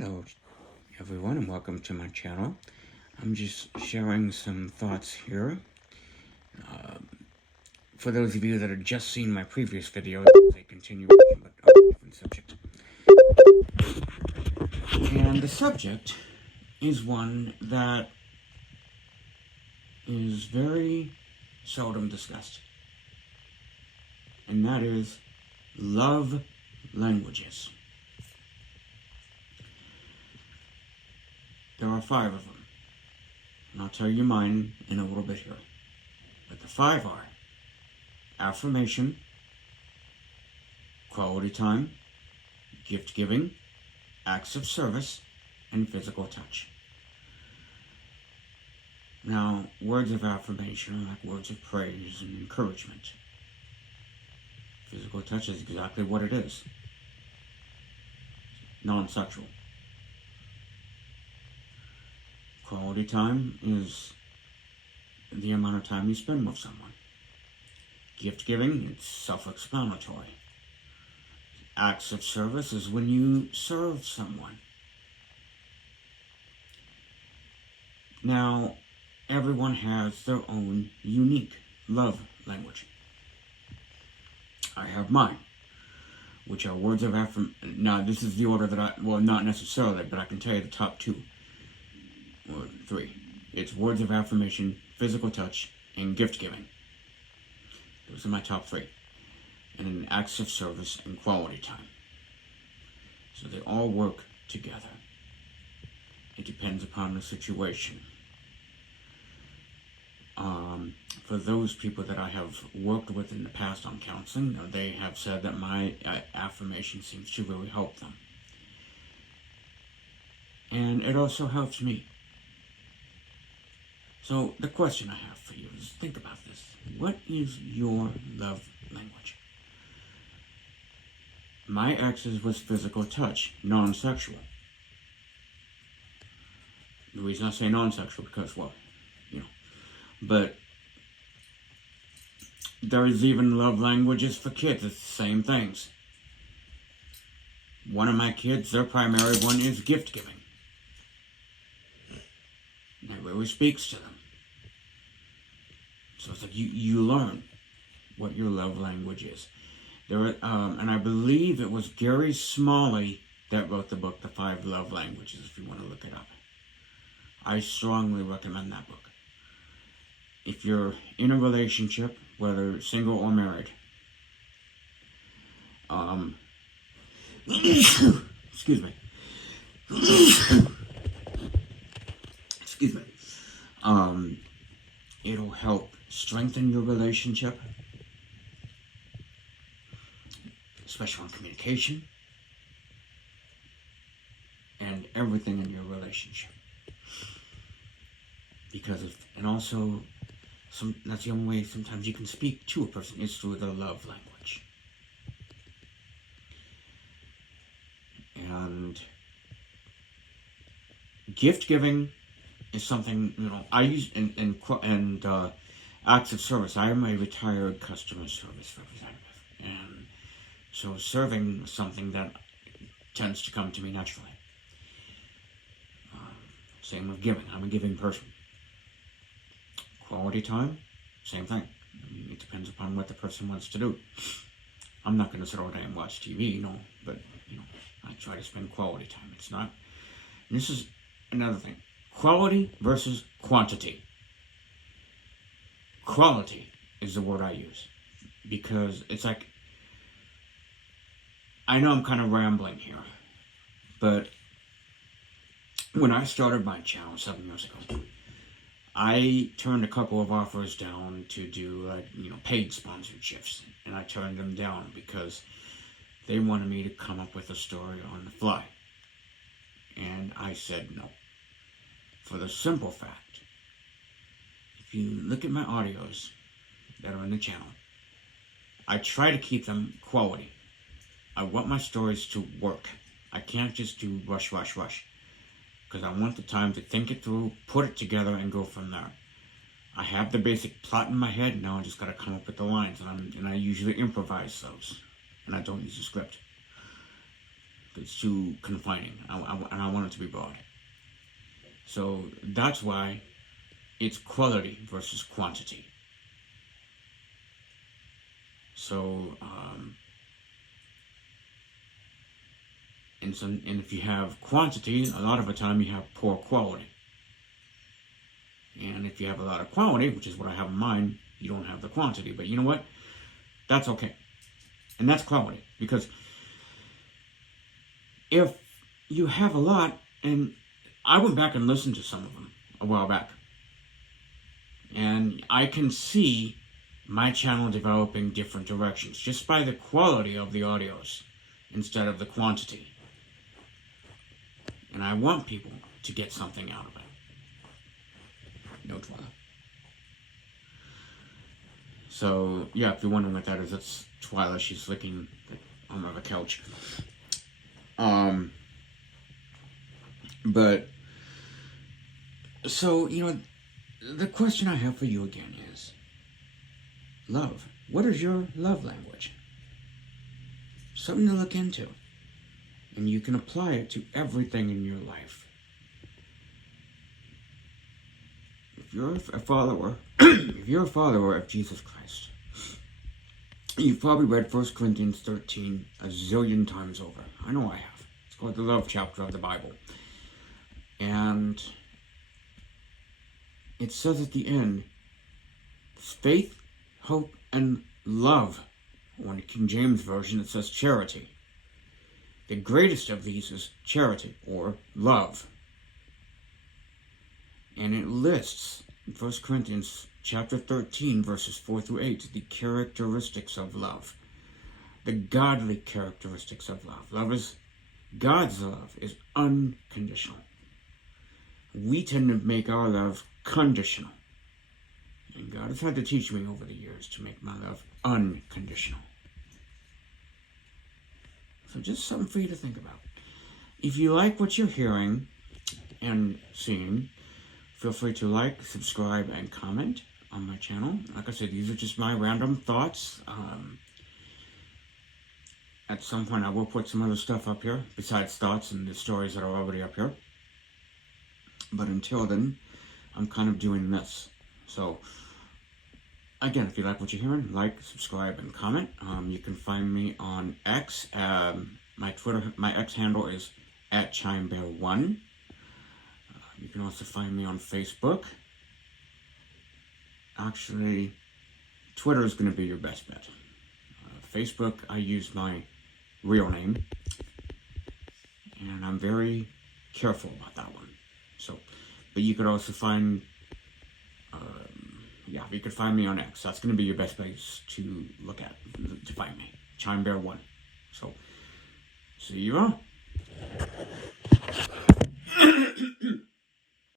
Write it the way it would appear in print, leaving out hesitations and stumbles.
Hello everyone and welcome to my channel. I'm just sharing some thoughts here. For those of you that have just seen my previous video, it's a continuation but of a different subject. And the subject is one that is very seldom discussed. And that is love languages. There are 5 of them, and I'll tell you mine in a little bit here. But the 5 are affirmation, quality time, gift giving, acts of service, and physical touch. Now, words of affirmation are like words of praise and encouragement. Physical touch is exactly what it is. Non-sexual. Quality time is the amount of time you spend with someone. Gift giving, it's self-explanatory. Acts of service is when you serve someone. Now, everyone has their own unique love language. I have mine, which are words of affirmation. Now, this is the order that well, not necessarily, but I can tell you the top 2. Or 3. It's words of affirmation, physical touch, and gift giving. Those are my top 3. And then acts of service and quality time. So they all work together. It depends upon the situation. For those people that I have worked with in the past on counseling, they have said that my affirmation seems to really help them. And it also helps me. So the question I have for you is, think about this. What is your love language? My ex's was physical touch, non-sexual. The reason I say non-sexual because, well, but there is even love languages for kids. It's the same things. One of my kids, their primary one is gift giving. And it really speaks to them. So it's like you learn what your love language is. There, and I believe it was Gary Smalley that wrote the book, The 5 Love Languages, if you want to look it up. I strongly recommend that book. If you're in a relationship, whether single or married, excuse me. Excuse me. It'll help strengthen your relationship, especially on communication and everything in your relationship. Because and also, that's the only way sometimes you can speak to a person is through their love language. And gift giving is something, I use and acts of service. I am a retired customer service representative. And so serving is something that tends to come to me naturally. Same with giving. I'm a giving person. Quality time, same thing. It depends upon what the person wants to do. I'm not going to sit all day and watch TV, but I try to spend quality time. It's not, and this is another thing. Quality versus quantity. Quality is the word I use. Because it's like, I know I'm kind of rambling here, but when I started my channel 7 years ago, I turned a couple of offers down to do, paid sponsorships. And I turned them down because they wanted me to come up with a story on the fly. And I said no. For the simple fact, if you look at my audios that are in the channel, I try to keep them quality. I want my stories to work. I can't just do rush. Because I want the time to think it through, put it together, and go from there. I have the basic plot in my head, now I just got to come up with the lines, and I usually improvise those, and I don't use a script. It's too confining, and I want it to be broad. So that's why it's quality versus quantity. So, and if you have quantity, a lot of the time you have poor quality. And if you have a lot of quality, which is what I have in mind, you don't have the quantity. But you know what? That's okay. And that's quality. Because if you have a lot, and I went back and listened to some of them a while back, and I can see my channel developing different directions just by the quality of the audios instead of the quantity. And I want people to get something out of it. No Twyla. So, yeah, if you're wondering what that is, that's Twyla. She's licking on the couch. But, so, the question I have for you again is, love. What is your love language? Something to look into. And you can apply it to everything in your life. If you're a follower, if you're a follower of Jesus Christ, you've probably read 1 Corinthians 13 a zillion times over. I know I have. It's called the love chapter of the Bible. And it says at the end, faith, hope, and love. Or in the King James Version, it says charity. The greatest of these is charity, or love. And it lists in 1 Corinthians chapter 13, verses 4 through 8, the characteristics of love. The godly characteristics of love. God's love is unconditional. We tend to make our love conditional. And God has had to teach me over the years to make my love unconditional. So just something for you to think about. If you like what you're hearing and seeing, feel free to like, subscribe, and comment on my channel. Like I said, these are just my random thoughts. At some point, I will put some other stuff up here, besides thoughts and the stories that are already up here. But until then, I'm kind of doing this. So, again, if you like what you're hearing, like, subscribe, and comment. You can find me on X. My X handle is @ChimeBear1. You can also find me on Facebook. Actually, Twitter is going to be your best bet. Facebook, I use my real name, and I'm very careful about that one. So, but you could also find, you could find me on X. That's going to be your best place to look at, to find me. ChimeBear1. So, see you all.